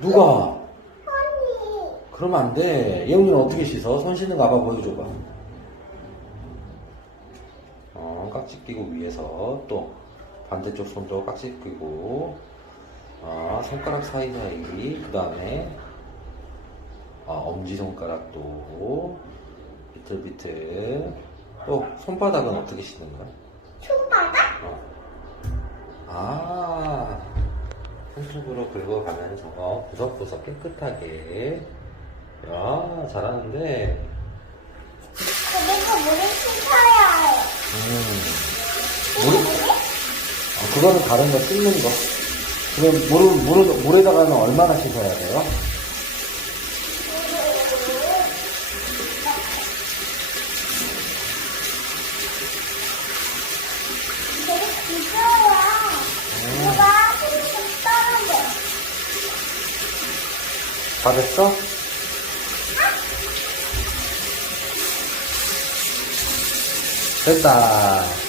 누가? 언니. 그러면 안 돼. 예웅이는 어떻게 씻어? 손 씻는 거 아빠 보여줘봐. 어, 깍지 끼고 위에서 또 반대쪽 손도 깍지 끼고 아, 손가락 사이사이 그 다음에 아, 엄지손가락도 비틀비틀 또 손바닥은 어떻게 씻는 거야? 손바닥? 어. 손톱으로 긁어가면서 구석구석 깨끗하게. 야, 잘하는데. 그리고 물을 씻어야 해. 음. 물, 아, 그거는 다른 거 씻는 거. 그럼 물을, 물을, 물에다가는 얼마나 씻어야 돼요? 되게 다 됐어? 됐다.